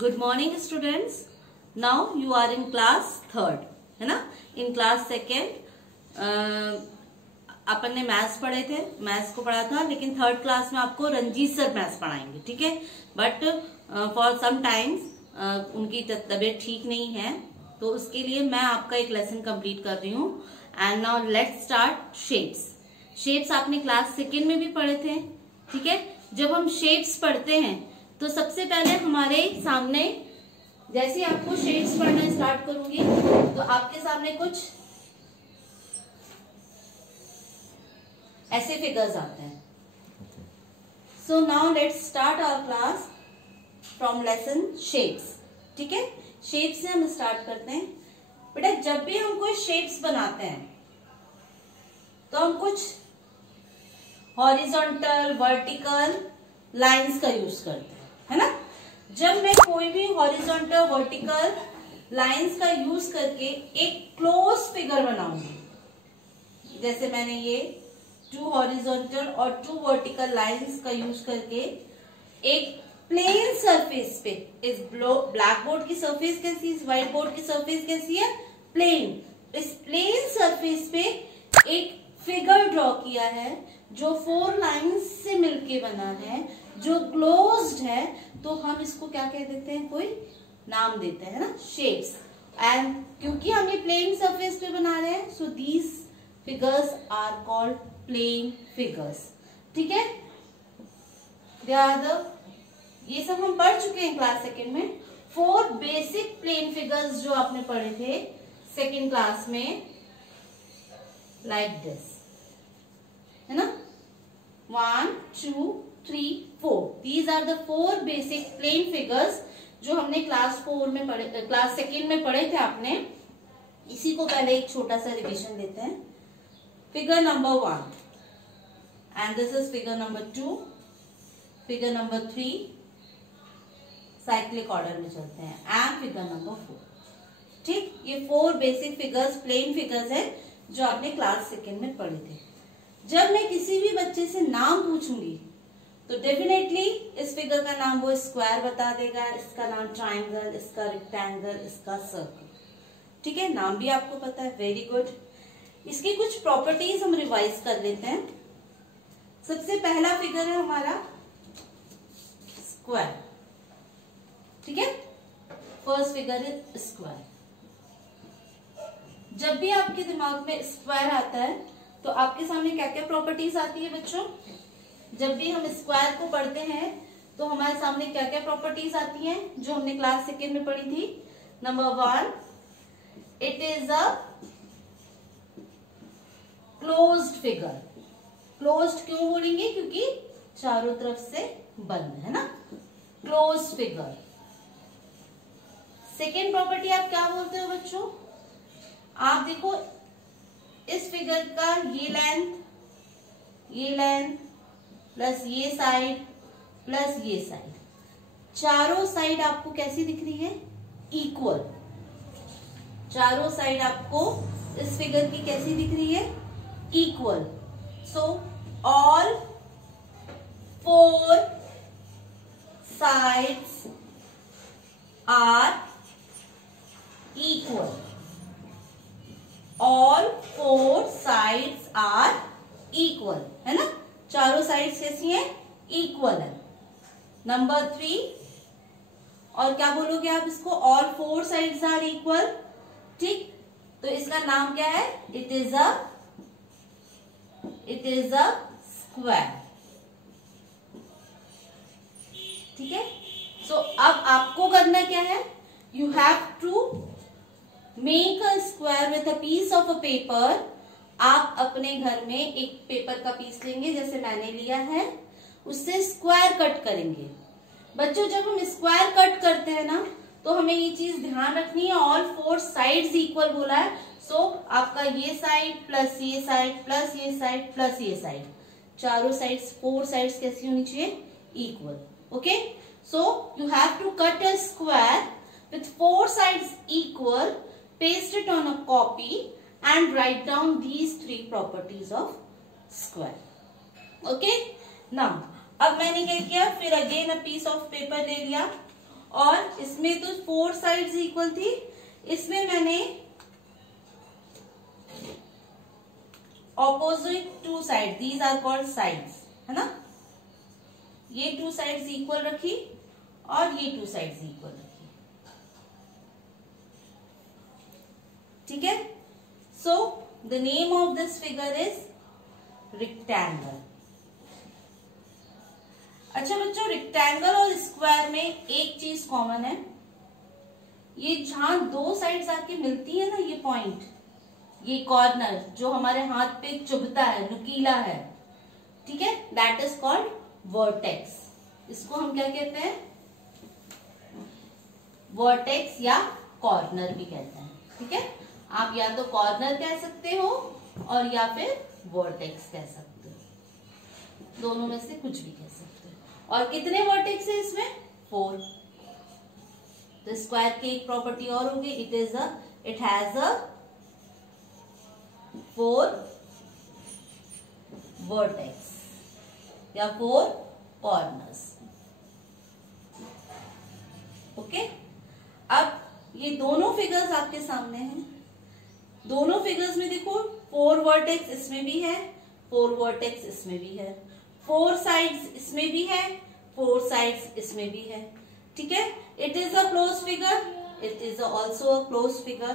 Good morning students. Now you are in class third, है ना। In class second अपन ने maths पढ़े थे, मैथ्स को पढ़ा था, लेकिन थर्ड क्लास में आपको रंजीत सर मैथ्स पढ़ाएंगे, ठीक है। बट फॉर सम टाइम्स उनकी तबीयत ठीक नहीं है, तो उसके लिए मैं आपका एक लेसन कंप्लीट कर रही हूँ। And now let's start shapes. Shapes आपने क्लास सेकेंड में भी पढ़े थे, ठीक है। जब हम शेप्स पढ़ते हैं तो सबसे पहले हमारे सामने, जैसे आपको शेप्स पढ़ना स्टार्ट करूंगी तो आपके सामने कुछ ऐसे फिगर्स आते हैं। So now let's start our class from lesson shapes, ठीक है। शेप्स से हम स्टार्ट करते हैं। बेटा जब भी हम कोई शेप्स बनाते हैं तो हम कुछ हॉरिजॉन्टल, वर्टिकल लाइंस का यूज करते हैं, है ना। जब मैं कोई भी हॉरिजॉन्टल, वर्टिकल लाइंस का यूज करके एक क्लोज फिगर बनाऊंगी, जैसे मैंने ये 2 हॉरिजॉन्टल और 2 वर्टिकल लाइंस का यूज करके एक प्लेन सरफेस पे, इस ब्लैक बोर्ड की सरफेस कैसी, इस व्हाइट बोर्ड की सरफेस कैसी है, प्लेन। इस प्लेन सरफेस पे एक फिगर ड्रॉ किया है जो 4 लाइंस से मिलके बना है, जो क्लोज्ड है, तो हम इसको क्या कह देते हैं, कोई नाम देते हैं ना, शेप्स। एंड क्योंकि हम ये प्लेन सरफेस पे बना रहे हैं, so these figures are called plane figures, ठीक है। ये सब हम पढ़ चुके हैं क्लास सेकेंड में। 4 बेसिक प्लेन फिगर्स जो आपने पढ़े थे सेकेंड क्लास में, लाइक दिस, है ना। 1 2 3 4, these are the 4 basic plane figures जो हमने क्लास 4 में पढ़े, क्लास सेकेंड में पढ़े थे आपने। इसी को पहले एक छोटा सा रिविजन देते हैं। Figure number 1 and this is figure number 2, figure number 3, cyclic order में चलते हैं, एंड फिगर नंबर 4, ठीक। ये 4 बेसिक फिगर्स, प्लेन फिगर्स है जो आपने क्लास सेकेंड में पढ़े थे। जब मैं किसी भी बच्चे से नाम पूछूंगी तो डेफिनेटली इस फिगर का नाम वो स्क्वायर बता देगा, इसका नाम ट्रायंगल, इसका रेक्टेंगल, इसका सर्कल, ठीक है। नाम भी आपको पता है, वेरी गुड। इसकी कुछ प्रॉपर्टीज हम रिवाइज कर लेते हैं। सबसे पहला फिगर है हमारा स्क्वायर, ठीक है। First figure is square. जब भी आपके दिमाग में स्क्वायर आता है तो आपके सामने क्या क्या प्रॉपर्टीज आती है बच्चों। जब भी हम स्क्वायर को पढ़ते हैं तो हमारे सामने क्या क्या प्रॉपर्टीज आती हैं जो हमने क्लास सेकेंड में पढ़ी थी। Number 1, it is a closed figure. Closed क्यों बोलेंगे, क्योंकि चारों तरफ से बंद है ना, क्लोज्ड फिगर। सेकेंड प्रॉपर्टी आप क्या बोलते हो बच्चों, आप देखो इस फिगर का ये लेंथ प्लस ये साइड प्लस ये साइड, चारों साइड आपको कैसी दिख रही है, इक्वल। चारों साइड आपको इस फिगर की कैसी दिख रही है, equal. So all 4 sides are equal. All 4 sides are equal, है ना। चारों साइड्स कैसी हैं, इक्वल है। नंबर 3, और क्या बोलोगे आप इसको, ऑल 4 साइड्स आर इक्वल, ठीक। तो इसका नाम क्या है, इट इज अ स्क्वायर, ठीक है। सो अब आपको करना क्या है, you have to make a square with a piece of a paper. आप अपने घर में एक पेपर का पीस लेंगे, जैसे मैंने लिया है, उससे स्क्वायर कट करेंगे। बच्चों जब हम स्क्वायर कट करते हैं ना, तो हमें ये चीज ध्यान रखनी है, ऑल 4 साइड्स इक्वल बोला है। सो आपका ये साइड प्लस ये साइड प्लस ये साइड प्लस ये साइड, चारों साइड्स 4 साइड्स कैसी होनी चाहिए, equal, okay. So you have to cut a square with 4 sides equal, paste it on a copy and write down these 3 properties of square, okay। now अब मैंने क्या किया, फिर again a piece of paper ले लिया और इसमें तो 4 साइड्स इक्वल थी, इसमें मैंने opposite 2 side, these are called sides, है ना, ये 2 साइड्स इक्वल रखी और ये 2 साइड्स इक्वल रखी, ठीक है। So the name of this figure is rectangle. अच्छा बच्चों, रेक्टेंगल और स्क्वायर में एक चीज कॉमन है, ये जहां 2 साइड्स आके मिलती है ना, ये पॉइंट, ये कॉर्नर जो हमारे हाथ पे चुभता है, नुकीला है, ठीक है, दैट इज कॉल्ड वर्टेक्स। इसको हम क्या कहते हैं, वर्टेक्स या कॉर्नर भी कहते हैं, ठीक है। आप या तो कॉर्नर कह सकते हो और या फिर वर्टेक्स कह सकते हो, दोनों में से कुछ भी कह सकते हो। और कितने वर्टेक्स है इसमें, 4। तो स्क्वायर की एक प्रॉपर्टी और होगी, इट हैज अ 4 वर्टेक्स या 4 कॉर्नर्स, ओके। अब ये दोनों फिगर्स आपके सामने हैं, दोनों फिगर्स में देखो 4 वर्टेक्स इसमें भी है, 4 वर्टेक्स इसमें भी है, 4 साइड्स इसमें भी है, 4 साइड्स इसमें भी है, ठीक है। It is a close figure, it is also a close figure,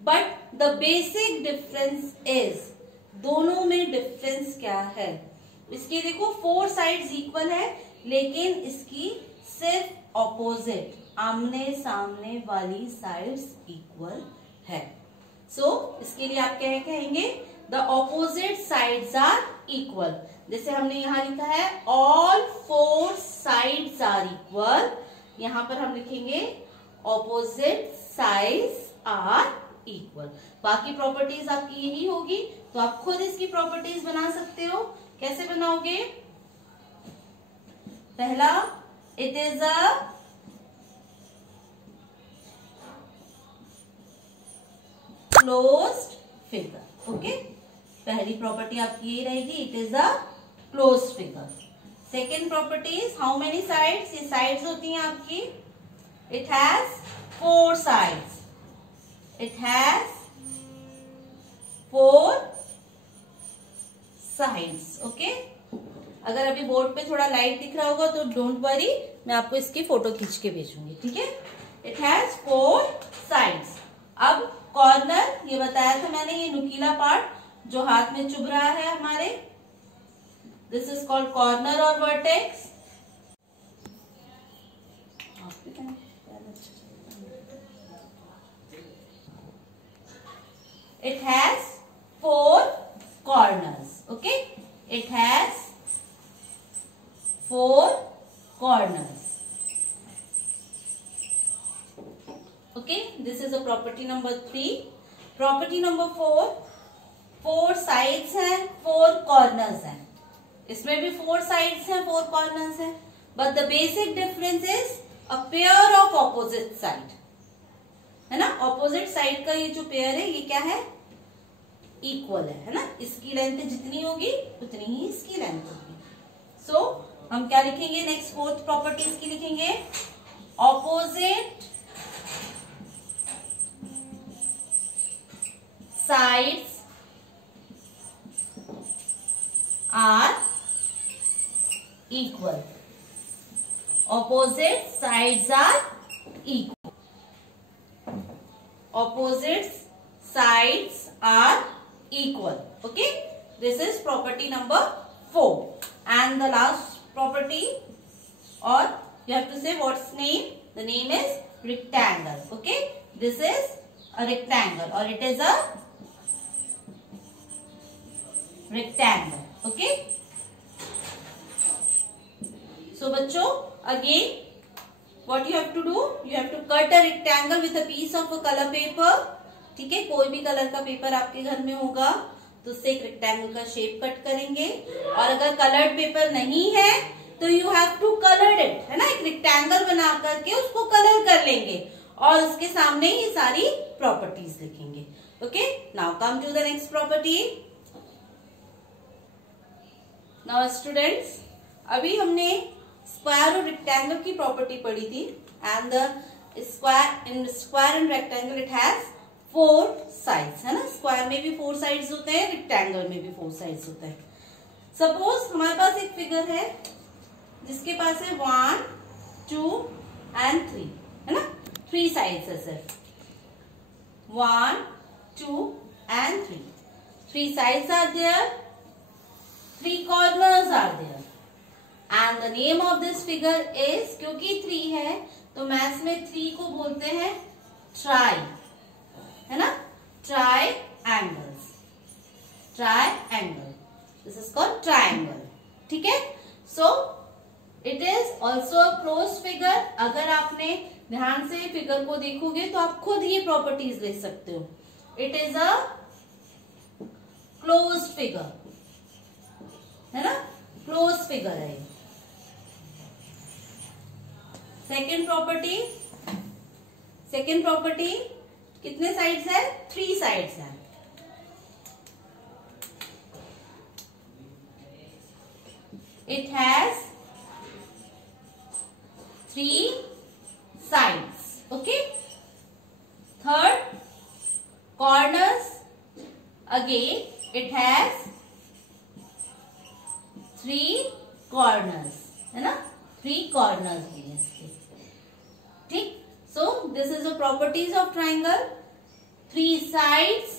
but the basic difference is, दोनों में डिफरेंस क्या है, इसके देखो 4 साइड्स इक्वल है, लेकिन इसकी सिर्फ ऑपोजिट, आमने सामने वाली साइड्स इक्वल है। सो इसके लिए आप क्या कहेंगे, the opposite sides are equal. जैसे हमने यहां लिखा है ऑल 4 साइड्स आर इक्वल, यहां पर हम लिखेंगे ऑपोजिट साइड्स आर इक्वल। बाकी प्रॉपर्टीज आपकी यही होगी, तो आप खुद इसकी प्रॉपर्टीज बना सकते हो। कैसे बनाओगे, पहला, it is a closed figure, okay. पहली प्रॉपर्टी आपकी ये रहेगी, it is a closed figure. Second property is how many sides, ये साइड्स होती हैं आपकी, it has 4 sides, it has 4 sides, okay. अगर अभी बोर्ड पे थोड़ा लाइट दिख रहा होगा तो डोंट वरी, मैं आपको इसकी फोटो खींच के भेजूंगी, ठीक है। It has 4 sides. अब कॉर्नर, ये बताया था मैंने, ये नुकीला पार्ट जो हाथ में चुभ रहा है हमारे, दिस इज कॉल्ड कॉर्नर और vertex. It has 4 corners, okay, it has 4 corners, okay, this is a property number 3. property number 4, 4 sides हैं, 4 corners हैं, इसमें भी 4 sides हैं, 4 corners हैं, but the basic difference is a pair of opposite side, है ना। opposite side का ये जो पेयर है, ये क्या है, इक्वल है ना। इसकी लेंथ जितनी होगी उतनी ही इसकी लेंथ होगी। सो हम क्या लिखेंगे, नेक्स्ट 4th प्रॉपर्टी इसकी लिखेंगे, opposite sides are equal, opposite sides are equal, opposite sides are equal, okay. This is property number 4. And the last property, or you have to say what's name, the name is rectangle, okay. This is a rectangle or it is a rectangle, okay. So बच्चों, again what you have to do, you have to cut a rectangle with a piece of a color paper, ठीक है। कोई भी colour का paper आपके घर में होगा तो उससे एक रेक्टेंगल का शेप कट करेंगे, और अगर कलर्ड पेपर नहीं है तो you have to colour it, है ना। एक रेक्टेंगल बना करके उसको कलर कर लेंगे और उसके सामने ही सारी प्रॉपर्टीज लिखेंगे, okay. Now come to the next property. Now students, अभी हमने स्क्वायर और रेक्टेंगल की प्रॉपर्टी पढ़ी थी, and the square and rectangle it has 4 sides, है ना। स्क्वायर में भी 4 साइड्स होते हैं, रेक्टेंगल में भी 4 साइड्स होते हैं। सपोज हमारे पास एक फिगर है जिसके पास है 1, 2 एंड 3, है ना। 3 साइड्स है सिर्फ, 1, 2 and 3. 3 sides are there, 3 corners are there, and the name of this figure is, क्योंकि 3 है तो मैथ्स में 3 को बोलते हैं ट्राई, है ना। Triangles, triangle, this is called triangle, ठीक है। So it is also a closed figure. अगर आपने ध्यान से फिगर को देखोगे तो आप खुद ही प्रॉपर्टीज लिख सकते हो। It is a closed figure, है ना, क्लोज्ड फिगर है। सेकेंड प्रॉपर्टी कितने साइड्स है? 3 साइड्स है। It has 3 sides, okay. Third, corners, again it has 3 corners, है ना, 3 corners भी है इसके, ठीक। So this is the properties of triangle: 3 sides,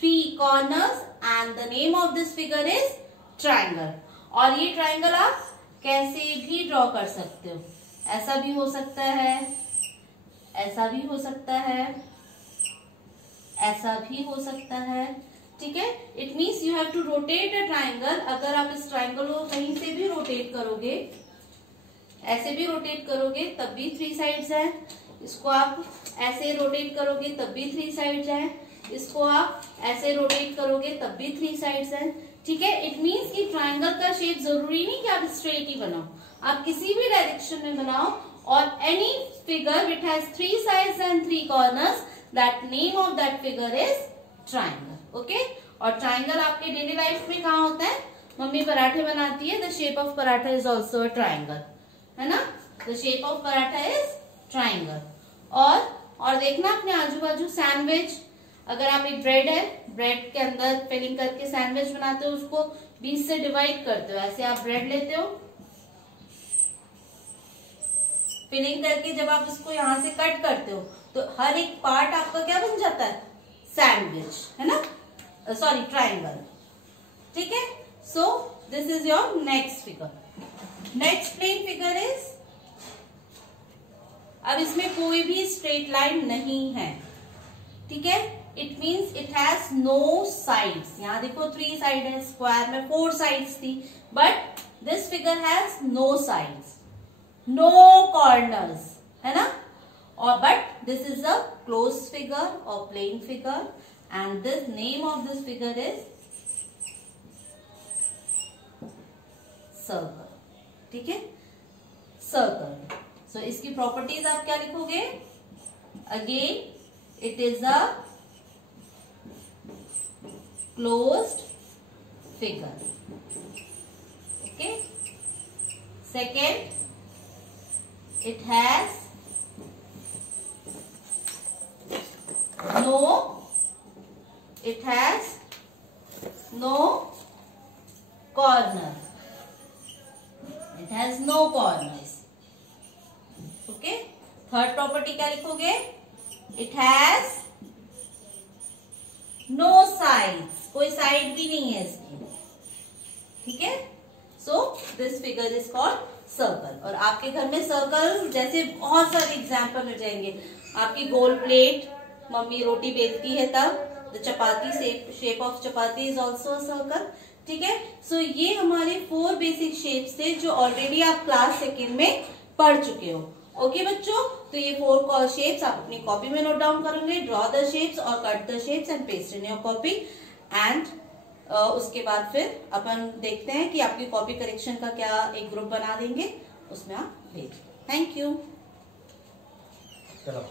3 corners, and the name of this figure is triangle. और ये ट्राइंगल आप कैसे भी ड्रॉ कर सकते हो, ऐसा भी हो सकता है, ऐसा भी हो सकता है, ऐसा भी हो सकता है, ठीक है। It means you have to rotate a triangle. अगर आप इस ट्राइंगल को कहीं से भी रोटेट करोगे, ऐसे भी रोटेट करोगे तब भी 3 साइड्स है। इसको आप ऐसे रोटेट करोगे तब भी 3 साइड्स है। इसको आप ऐसे रोटेट करोगे तब भी 3 साइड्स है, ठीक है। इट मीन्स कि ट्राइंगल का शेप जरूरी नहीं कि आप स्ट्रेट ही बनाओ, आप किसी भी डायरेक्शन में बनाओ। और any figure which has 3 sides and 3 corners, that name of that figure is triangle, okay. और ट्राइंगल आपके डेली लाइफ में कहाँ होता है? मम्मी पराठे बनाती है, the shape of paratha is also a triangle, है ना। The shape of paratha is triangle. और देखना अपने आजू बाजू सैंडविच, अगर आप एक ब्रेड है, ब्रेड के अंदर फिलिंग करके सैंडविच बनाते हो, उसको 20 से डिवाइड करते हो। ऐसे आप ब्रेड लेते हो, फिलिंग करके जब आप इसको यहां से कट करते हो तो हर एक पार्ट आपका क्या बन जाता है? सैंडविच, है ना, सॉरी ट्राइंगल, ठीक है। So this is your next figure. Next plane figure is, अब इसमें कोई भी स्ट्रेट लाइन नहीं है, ठीक है। It means it has no sides. यहां देखो 3 साइड है, स्क्वायर में 4 साइड्स थी, but this figure has no sides, no corners, है ना। और but this is a close figure और plane figure, and this name of this figure is circle, ठीक है, सर्कल। सो इसकी प्रॉपर्टीज आप क्या लिखोगे? Again it is a closed figure, okay. Second, it has no corner, it has no corners, okay. Third property क्या लिखोगे? it has no sides, कोई side भी नहीं है इसकी, ठीक है। So this figure is called circle. और आपके घर में सर्कल जैसे बहुत सारे एग्जाम्पल मिल जाएंगे। आपकी गोल प्लेट, मम्मी रोटी बेलती है तब, the chapati shape of chapati is also a circle, ठीक है। सो ये हमारे 4 बेसिक शेप्स थे जो ऑलरेडी आप क्लास 2 में पढ़ चुके हो, ओके बच्चों। तो ये 4 शेप्स आप अपनी कॉपी में नोट डाउन करोगे, ड्रॉ द शेप्स और cut the shapes and paste in your copy. And उसके बाद फिर अपन देखते हैं कि आपकी कॉपी करेक्शन का क्या एक ग्रुप बना देंगे, उसमें आप भेजिए। Thank you. चलो।